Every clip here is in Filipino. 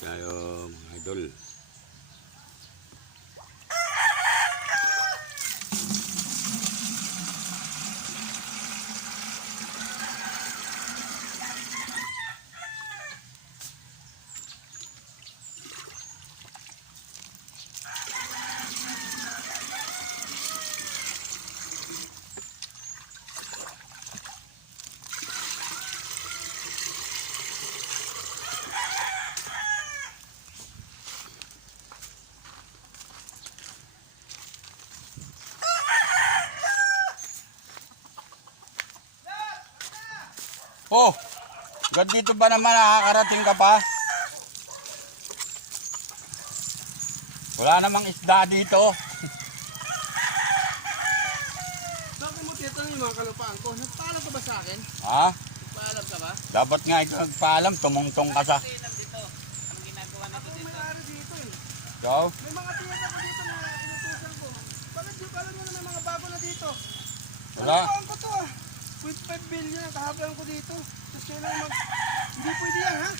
tayo mga idol. Oh, God, dito ba naman nakakarating ka pa? Wala namang isda dito. Bakit mo tinatanong yung mga kalupaan ko? Nagpaalam ka ba sa akin? Ha? Nagpaalam ka ba? Dapat nga ikaw nagpaalam, tumungtong ka sa... Anong ginagawa natin dito? Ako may-ari dito eh. Ikaw? May mga tiyata ko dito na inutusan ko. Bakit di ba alam nyo na may mga bago na dito? Wala. Kalupaan ko to ah. 0.5 billion ang kahablan ko dito. Tapos kailangan mag... Hindi pwede yan ha.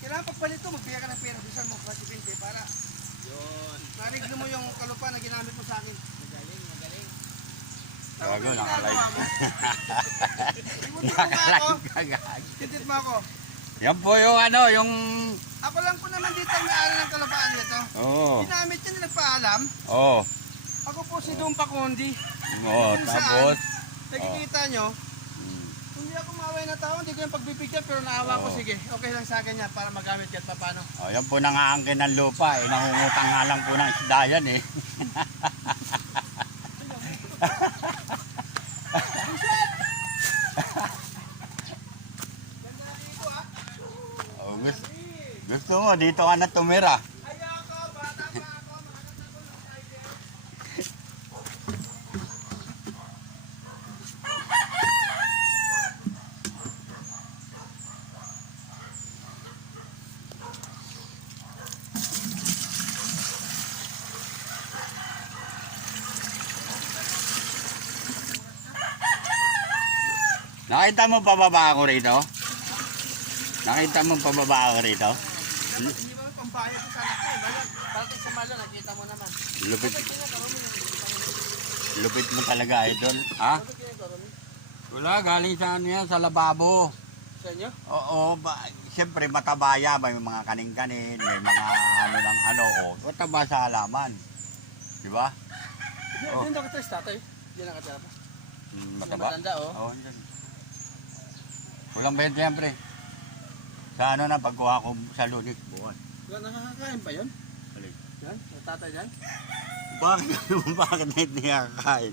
Kailangan pagpalit to, magbigay ka ng pera. Bisan mo, kasi 20 para... Yun. Nariglo mo yung kalupaan na ginamit mo sa akin. Magaling, magaling. Gago, nakalay. Titit mo ako. Yan po yung ano, yung... Ako lang po naman dito ang may-ari ng kalupaan nito. Oo. Ginamit niya, nagpaalam. Oo. Ako po si Dumpa Kondi. Oo, Kung tapos... saan, nakikita nyo, hindi ako maaway na tao, hindi ko yung pagbibigyan, pero naawa ko, sige, okay lang sa akin yan para magamit yan, paano? Oh, yan po nangaangkin ng lupa eh. Nangungutang nga lang po ng isda yan eh. Ganda dito ha. Oh, gusto mo, dito ka na tumira. Ayoko, bata pa ako, maganda ko ng tiger. Nakita mo pababa ako rito? Nakita mo pababa ako rito? Hindi ba pambayad ko sa anak ko eh, bayan, parating sa malo, nakita mo naman. Lupit, Bakit ginagawa mo yung lupit mo talaga, idol. Ha? Bakit ginagawa mo? Wala, galing sa ano yan, sa lababo. Sa inyo? Oo, siyempre matabaya, may mga kaning-kanin, may mga ano ng ano, mataba sa halaman. Di ba? Hindi nakatira si tatay. Hindi nakatira pa. Mataba? Matanda oh. Oo, yun. Walang bayad yan, pre. Sa ano na, pagkuha ko sa lunis, buwan. Wala nakakakain pa yun? Balik. Yan? Yung tatay yan? Bakit na hindi nakakain?